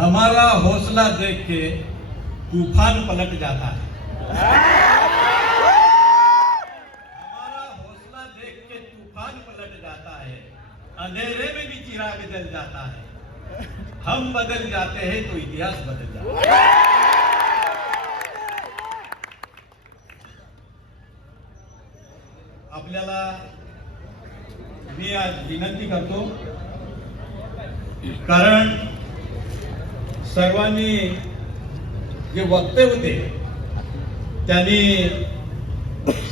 हमारा हौसला देख के तूफ़ान पलट जाता है। हमारा हौसला देख के तूफ़ान पलट जाता है। अंधेरे में भी चिराग जल जाता है। हम बदल जाते हैं तो इतिहास बदल जाता है। आपल्याला मी आज विनंती करतो, कारण सर्वांनी जे वक्ते होते त्यांनी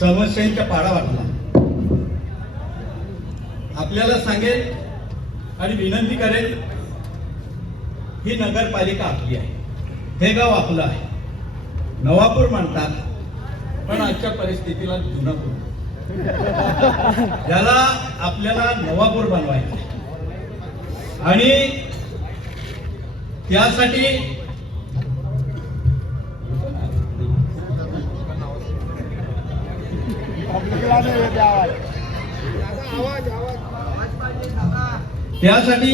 समस्यांचा पाडा वाटला. आपल्याला सांगेल आणि विनंती करेल ही नगरपालिका आपली आहे. हे गाव आपलं आहे. नवापूर म्हणतात पण आजच्या परिस्थितीला जुनापूर ज्याला आपल्याला नवापूर बनवायचं आणि त्यासाठी त्यासाठी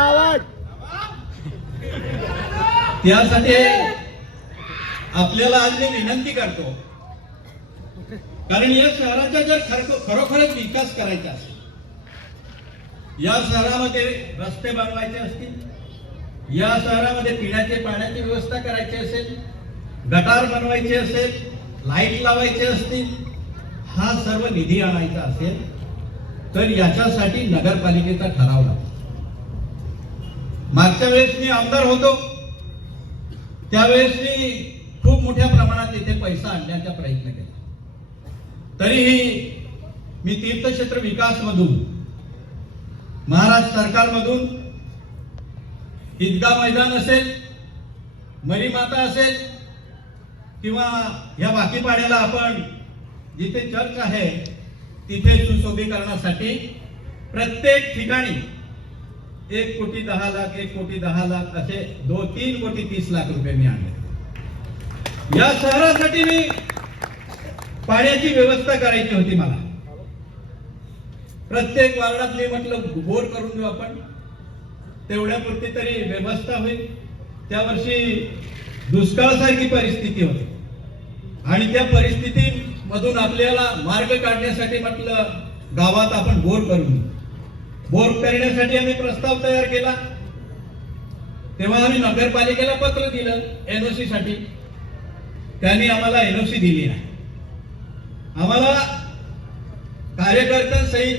आवाज त्यासाठी आपल्याला आज मी विनंती करतो. कारण या शहराचा जर खरोखरच विकास करायचा असेल या शहरामध्ये रस्ते बनवायचे असतील या शहरामध्ये पिण्याचे पाण्याची व्यवस्था करायची असेल गटार बनवायचे असेल लाइट लावायचे असतील हा सर्व निधी आणायचा असेल तर याच्यासाठी नगरपालिकेचा ठराव लागतो. मागच्या वेळेस मी आमदार होतो त्यावेळेस मी खूप मोठ्या प्रमाणात इथे पैसा आणण्याचा प्रयत्न केला. तरीही मी तीर्थक्षेत्र विकास मधून महाराष्ट्र सरकारमधून ईदगा मैदान असेल मरीमाता असेल किंवा ह्या वाकीपाड्याला आपण जिथे चर्च आहे तिथे सुशोभीकरणासाठी प्रत्येक ठिकाणी एक कोटी दहा लाख एक कोटी दहा लाख असे दोन तीन कोटी तीस लाख रुपये मी आणले. या शहरासाठी मी पाण्याची व्यवस्था करायची होती मला. प्रत्येक वार्डातली म्हटलं बोर करून देऊ आपण. तेवढ्यापुरती तरी व्यवस्था होईल. त्या वर्षी दुष्काळासारखी परिस्थिती होती. आणि त्या परिस्थितीमधून आपल्याला मार्ग काढण्यासाठी म्हटलं गावात आपण बोर करून देऊ. बोर करण्यासाठी आम्ही प्रस्ताव तयार केला. तेव्हा आम्ही नगरपालिकेला पत्र दिलं एनओसी साठी. त्यांनी आम्हाला एनओसी दिली नाही आम्हाला कार्यकर्त्यांसहित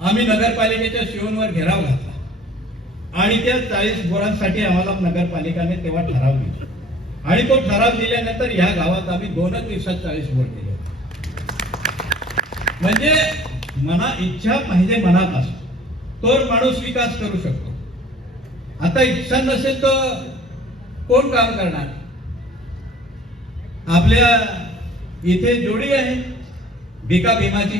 आम्ही नगरपालिकेच्या शिवणवर घेराव घातला. आणि त्या चाळीस बोरांसाठी आम्हाला नगरपालिकाने तेव्हा ठराव दिला. आणि तो ठराव दिल्यानंतर ह्या गावात आम्ही दोनच दिवसात चाळीस बोर केले. म्हणजे मना इच्छा पाहिजे मनापासून. तो माणूस विकास करू शकतो. आता इच्छा नसेल तर कोण काम करणार? आपल्या इथे जोडी आहे. भिका भीमाजी.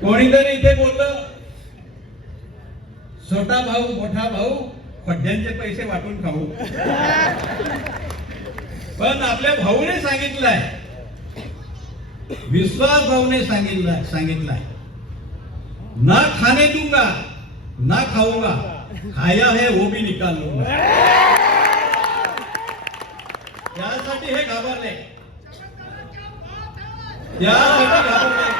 कोणीतरी इथे बोललं छोटा भाऊ मोठा भाऊ खड्ड्यांचे पैसे वाटून खाऊ. पण आपल्या भाऊने सांगितलंय. विश्वास भाऊने सांगितलं सांगितलंय. ना खाने दूंगा ना खाऊंगा. खाया है वो भी निकाल लूंगा त्यासाठी हे घाबरले. त्यासाठी घाबरले.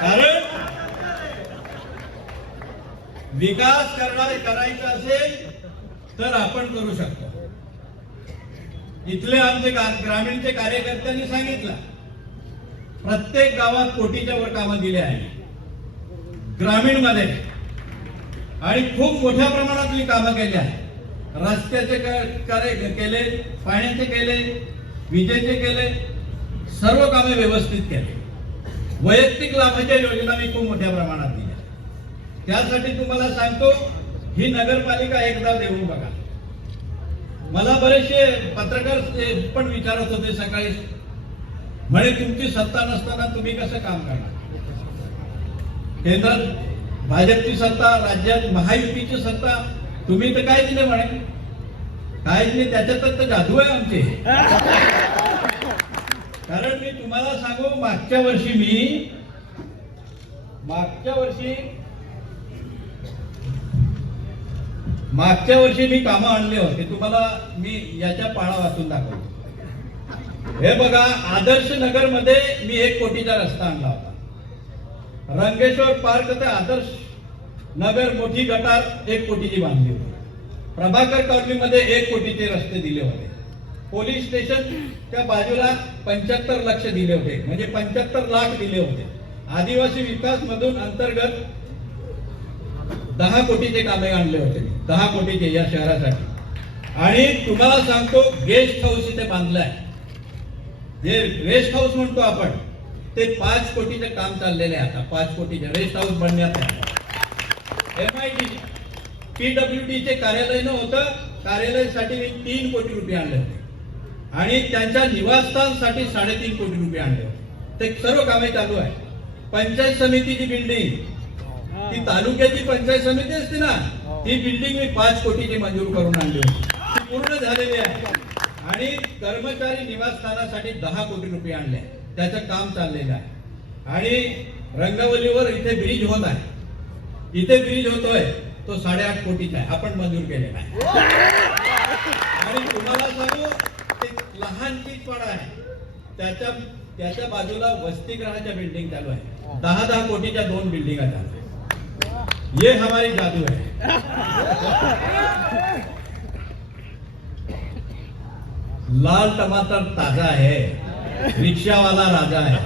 कारण विकास करणार करायचा असेल तर आपण करू शकतो. इथले आमचे ग्रामीणचे कार्यकर्त्यांनी सांगितलं. प्रत्येक गावात कोटीच्या वर कामं दिले आहे. ग्रामीणमध्ये आणि खूप मोठ्या प्रमाणातली कामं केली आहे रस्त्याचे कार्य केले पाण्याचे केले विजेचे केले सर्व कामे व्यवस्थित केले. वैयक्तिक लाभाच्या योजना मी खूप मोठ्या प्रमाणात दिल्या. त्यासाठी तुम्हाला सांगतो ही नगरपालिका एकदा देऊन बघा. मला बरेचसे पत्रकार पण विचारत होते सकाळी म्हणे तुमची सत्ता नसताना तुम्ही कसं काम करणार? केंद्रात भाजपची सत्ता राज्यात महायुतीची सत्ता तुम्ही तर काय दिलं म्हणे? काय नाही त्याच्यातच तर जादू आहे आमचे. कारण मी तुम्हाला सांगू मागच्या वर्षी मी मागच्या वर्षी मागच्या वर्षी मी कामं आणले होते. तुम्हाला मी याच्या पाळा वाचून दाखवतो. हे बघा आदर्श नगरमध्ये मी एक कोटीचा रस्ता आणला होता. रंगेश्वर पार्क ते आदर्श नगर मोठी गटार एक कोटीची बांधली होती. प्रभाकर कॉलनीमध्ये एक कोटीचे रस्ते दिले होते. पोलीस स्टेशनच्या बाजूला पंच्याहत्तर लक्ष दिले होते. म्हणजे पंच्याहत्तर लाख दिले होते. आदिवासी विकास मधून अंतर्गत दहा कोटीचे कामे आणले होते. दहा कोटीचे या शहरासाठी. आणि तुम्हाला सांगतो गेस्ट हाऊस इथे बांधलाय जे रेस्ट हाऊस म्हणतो आपण ते पाच कोटीचं काम चाललेलं आहे आता. पाच कोटीचे रेस्ट हाऊस बनण्यात आहे एम आय डी पीडब्ल्यू चे कार्यालय नव्हतं. कार्यालयासाठी मी तीन कोटी रुपये आणले होते. आणि त्यांच्या निवासस्थानसाठी साडेतीन कोटी रुपये आणले होते. ते सर्व कामे चालू आहे पंचायत समितीची बिल्डिंग ती तालुक्याची पंचायत समिती असते ना ती बिल्डिंग मी पाच कोटीची मंजूर करून आणली होती. ती पूर्ण झालेली आहे. आणि कर्मचारी निवासस्थानासाठी दहा कोटी रुपये आणले. त्याचं काम चाललेलं आहे. आणि रंगवलीवर इथे ब्रिज होत आहे. इथे ब्रिज होतोय तो साडेआठ कोटीचा आहे. आपण मंजूर केलेला आहे. आणि तुम्हाला सांगू ते लहान पीठपाडा आहे. त्याच्या त्याच्या बाजूला वसतिगृहाच्या बिल्डिंग चालू आहे. दहा दहा कोटीच्या दोन बिल्डिंग चालू आहे ये हमारी जादू आहे. लाल टमाटर ताजा है रिक्षावाला राजा है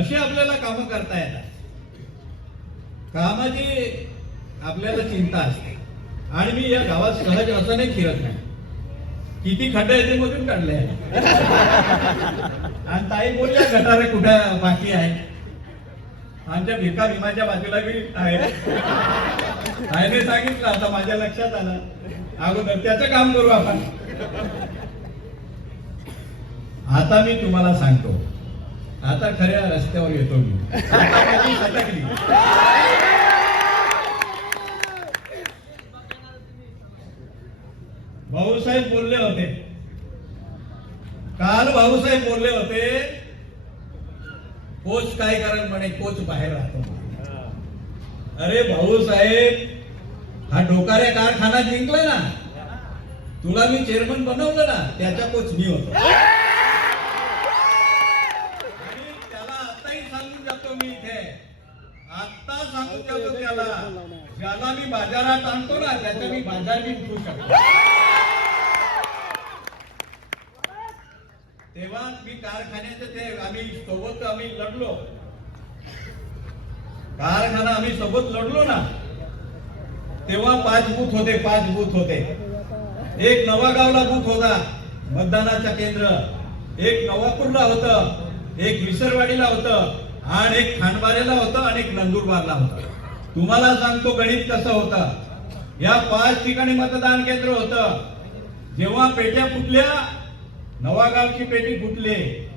अशी आपल्याला कामं करता येतात कामाची आपल्याला चिंता असते. आणि मी या गावात सहज असं नाही फिरत नाही. किती खड्डे ते मधून काढले आणि ताई बोलल्या गटारे कुठं बाकी आहे? आमच्या भिका भीमाच्या बाजूला बी आहे. ताईने सांगितलं आता माझ्या लक्षात आलं. अगोदर त्याचं काम करू आपण. आता मी तुम्हाला सांगतो. आता खऱ्या रस्त्यावर येतो मी. आता माझी भाऊसाहेब बोलले होते. काल भाऊसाहेब बोलले होते कोच काय कारण म्हणे? कोच बाहेर राहतो. अरे भाऊसाहेब हा डोकाऱ्या कारखाना जिंकला ना. तुला मी चेअरमन बनवलं ना त्याच्या कोच मी होतो. आणि त्याला आताही सांगून जातो मी इथे. आता सांगून जातो त्याला. ज्याला मी बाजारात आणतो ना त्याचा मी बाजार मी शकतो. तेव्हा मी कारखान्याचं ते आम्ही सोबत आम्ही लढलो. कारखाना आम्ही सोबत लढलो ना तेव्हा पाच बूथ होते पाच बूथ होते. एक नवागावला बूथ होता मतदानाचं केंद्र. एक नवापूरला होतं एक विसरवाडीला होतं आणि एक खांडबारेला होतं आणि एक नंदुरबारला होतं. तुम्हाला सांगतो गणित कसं होतं? या पाच ठिकाणी मतदान केंद्र होतं. जेव्हा पेट्या फुटल्या नवागावची पेटी फुटली.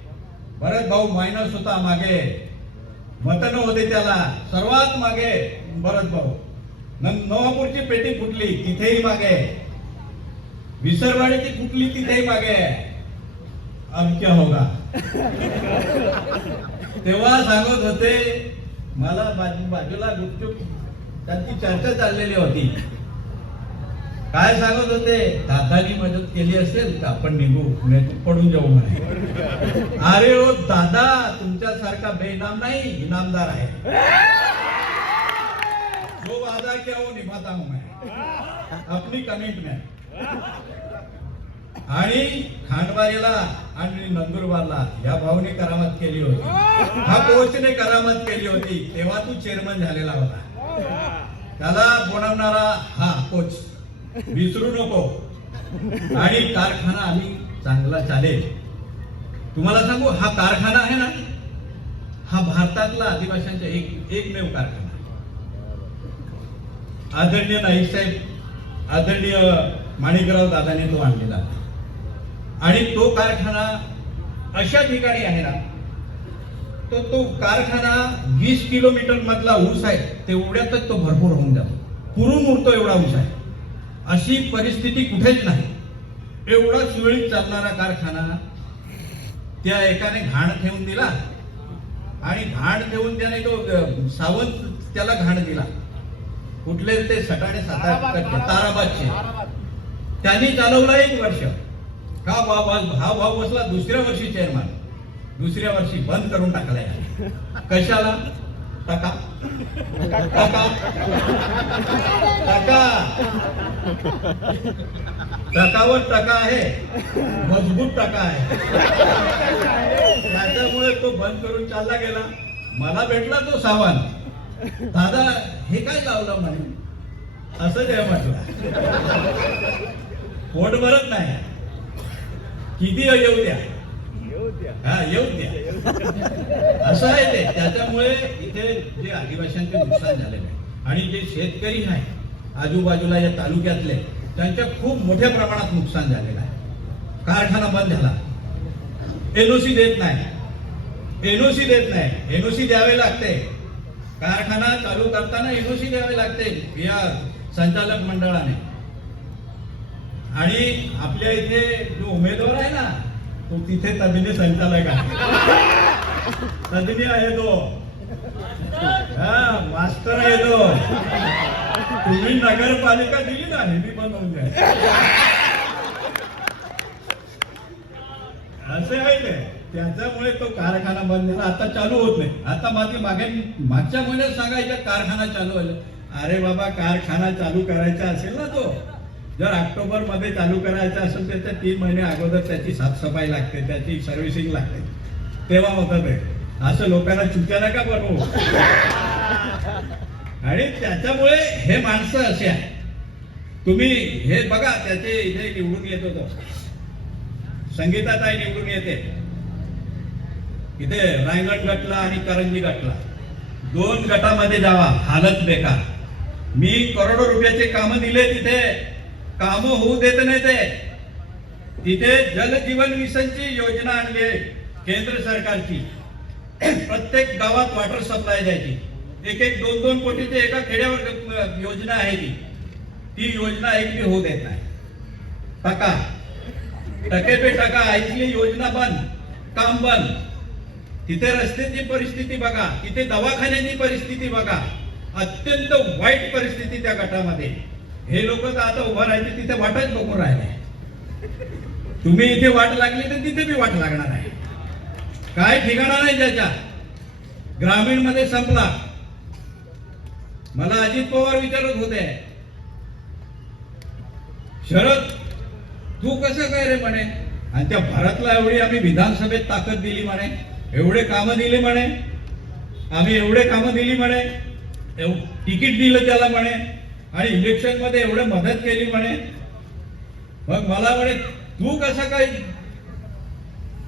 भरत भाऊ मायनस होता मागे. मतन होते त्याला. सर्वात मागे भरत भाऊ. नवापूरची पेटी फुटली तिथेही मागे. विसरवाडीची फुटली तिथेही मागे. अमक्या होगा. तेव्हा सांगत होते मला बाजू- बाजूला गुपचूप त्यांची चर्चा चाललेली होती. काय सांगत होते? दादानी मदत केली असेल तर आपण निघू नाही पडून जाऊ म्हणे. अरे ओ दादा तुमच्यासारखा बेनाम नाही इनामदार आहे. जो वादा किया वो निभाता हूं मैं. अपनी कमिटमेंट आणि खांडवारीला आणि नंदुरबारला या भाऊने करामत केली होती. हा कोचने करामत केली होती तेव्हा तू चेअरमन झालेला होता. त्याला बनवणारा हा कोच. विसरू नको. आणि कारखाना आम्ही चांगला चालेल. तुम्हाला सांगू हा कारखाना आहे ना हा भारतातला आदिवासींचा एक एकमेव कारखाना. आदरणीय नाईक साहेब आदरणीय माणिकराव दादाने तो आणलेला. आणि तो कारखाना अशा ठिकाणी आहे ना तो तो कारखाना वीस किलोमीटर मधला ऊस आहे तेवढ्यातच तो भरपूर होऊन जातो. पुरून उरतो एवढा ऊस आहे. अशी परिस्थिती कुठेच नाही. एवढा सुरळीत चालणारा कारखाना त्या एकाने घाण ठेवून दिला आणि घाण ठेवून त्याने तो सावंत त्याला घाण दिला. कुठले ते सटाणे सातारा ताराबादचे. त्यांनी चालवला एक वर्ष. का वा- वा- हा भाव बसला? दुसऱ्या वर्षी चेअरमॅन दुसऱ्या वर्षी बंद करून टाकलाय. कशाला? टाका. टाकावर टाका आहे. मजबूत टाका आहे. त्याच्यामुळे तो बंद करून चालला गेला. मला भेटला तो सावंत. दादा हे काय लावलं म्हणे? असं जे म्हटलं. पोट भरत नाही. किती येऊ द्या? हा येऊ द्या. असं आहे ते. त्याच्यामुळे इथे जे आदिवासींचे नुकसान झालेलं आहे आणि जे शेतकरी आहे आजूबाजूला या तालुक्यातले त्यांच्या खूप मोठ्या प्रमाणात नुकसान झालेलं आहे. कारखाना बंद झाला. एनओसी देत नाही. एनओसी देत नाही. एनओसी द्यावे लागते. कारखाना चालू करताना एनओसी द्यावे लागते. या संचालक मंडळाने. आणि आपल्या इथे जो उमेदवार आहे ना तो तिथे तज्ञ संचालक आहे तज्ञ आहे तो. हा मास्टर आहे तो. तुम्ही नगरपालिका दिली ना नेहमी बनवून द्या. असे आहे ते. त्याच्यामुळे तो कारखाना बंद झाला. आता चालू होत नाही. आता माझी मागे मागच्या महिन्यात सांगायचं कारखाना चालू आहे अरे बाबा कारखाना चालू करायचा असेल ना तो. जर ऑक्टोबरमध्ये चालू करायचं असेल तर त्या तीन महिने अगोदर त्याची साफसफाई लागते त्याची सर्व्हिसिंग लागते. तेव्हा होतं ते. असं लोकांना चुका नका बनवू आणि त्याच्यामुळे हे माणसं असे आहे तुम्ही हे बघा त्याचे इथे निवडून येत होतो. संगीताताई निवडून येते. इथे रायगड गटला आणि करंजी गटला. दोन गटामध्ये जावा हालत बेकार. मी करोडो रुपयाचे काम दिले तिथे. काम होऊ देत नाही ते तिथे जल जीवन मिशनची योजना आणली आहे केंद्र सरकारची. प्रत्येक गावात वॉटर सप्लाय द्यायची. एक एक दोन दोन कोटीची एका खेड्यावर योजना आहे ती. ती योजना ऐकली होऊ देत नाही. टाका. टके पे टका ऐकली योजना बंद काम बंद. तिथे रस्त्याची परिस्थिती बघा तिथे दवाखान्याची परिस्थिती बघा. अत्यंत वाईट परिस्थिती त्या गटामध्ये. हे लोक तर आता उभं राहायचे तिथे वाटच नको राहिले. तुम्ही इथे वाट लागली तर तिथे बी वाट लागणार आहे. काय ठिकाणा नाही त्याच्या ग्रामीणमध्ये संपला. मला अजित पवार विचारत होते. शरद तू कसं काय रे म्हणे? आणि त्या भारतला एवढी आम्ही विधानसभेत ताकद दिली म्हणे. एवढे कामं दिले म्हणे. आम्ही एवढे कामं दिली म्हणे. तिकीट दिलं त्याला म्हणे. आणि इलेक्शनमध्ये एवढं मदत केली म्हणे. मग मला म्हणे तू कसं काय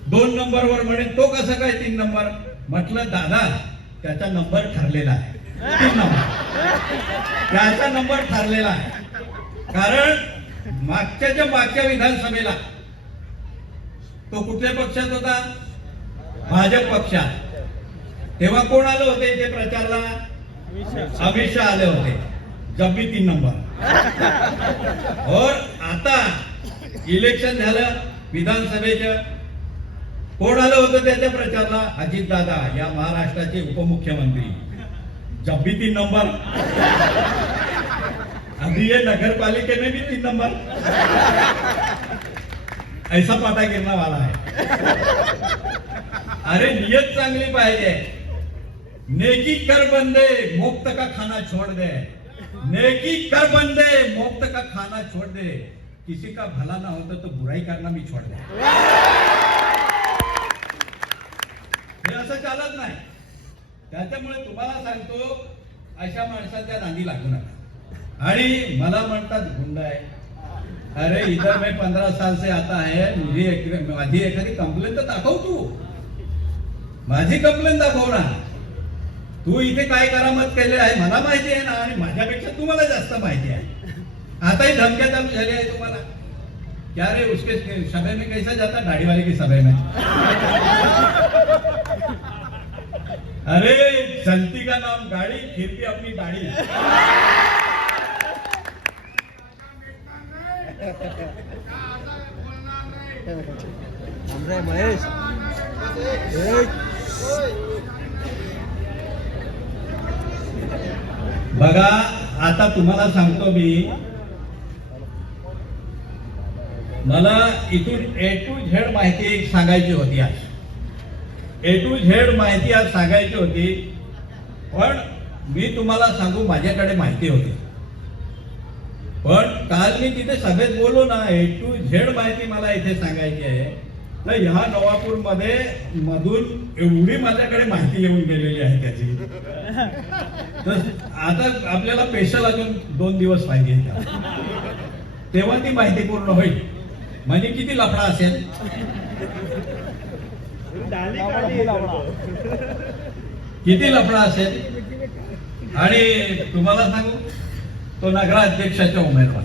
दोन नंबरवर म्हणे तो कसा काय तीन नंबर? म्हटलं दादा त्याचा नंबर ठरलेला आहे. तीन नंबर. त्याचा नंबर ठरलेला आहे. कारण मागच्याच्या मागच्या विधानसभेला तो कुठल्या पक्षात होता? भाजप पक्षात. तेव्हा कोण आले होते इथे प्रचारला? अमित शहा आले होते. जब भी तीन नंबर. और आता इलेक्शन झालं विधानसभेचं. कोण आलं होतं त्याच्या प्रचारला? अजित दादा या महाराष्ट्राचे उपमुख्यमंत्री. जब भी तीन नंबर. अभी ये नगर में भी तीन नंबर. ऐसा पाटा गिरना वाला है. अरे नियत चांगली पाहिजे. नेकी कर बंदे मुक्त का खाना छोड़ दे. नेकी कर बंदे मुक्त का खाना छोड़ दे। किसी का भला ना होता तो बुराई करना भी छोड़ दे। हे असं चालत नाही. त्याच्यामुळे तुम्हाला सांगतो अशा माणसाच्या नांदी लागू नका. आणि मला म्हणतात गुंड आहे. अरे इधर मैं पंधरा साल से आता है मुझे माझी एखादी कंप्लेंट तर दाखव तू. माझी कंप्लेंट दाखव ना तू इथे काय करामत केले आहे मला माहिती आहे ना आणि माझ्यापेक्षा तुम्हाला जास्त माहिती आहे. आताही धमक्या चालू झाली आहे तुम्हाला. क्या रे उसके सभे में कैसा जाता? दाढ़ी वाले की सभे में. अरे चलती का नाम गाड़ी फिर भी अपनी दाढ़ी. आमरे महेश। बघा आता तुम्हाला सांगतो मी. मला इथून ए टू झेड माहिती सांगायची होती आज. ए टू झेड माहिती आज सांगायची होती. पण मी तुम्हाला सांगू माझ्याकडे माहिती होती. पण काल मी तिथे सभेत बोललो ना ए टू झेड माहिती मला इथे सांगायची आहे. तर ह्या नवापूरमध्ये मधून एवढी माझ्याकडे माहिती येऊन गेलेली आहे त्याची. तर आता आपल्याला स्पेशल अजून दोन दिवस पाहिजे तेव्हा ती माहिती पूर्ण होईल. म्हणजे किती लफडा असेल? किती लफडा असेल? आणि तुम्हाला सांगू तो नगराध्यक्षाचा उमेदवार.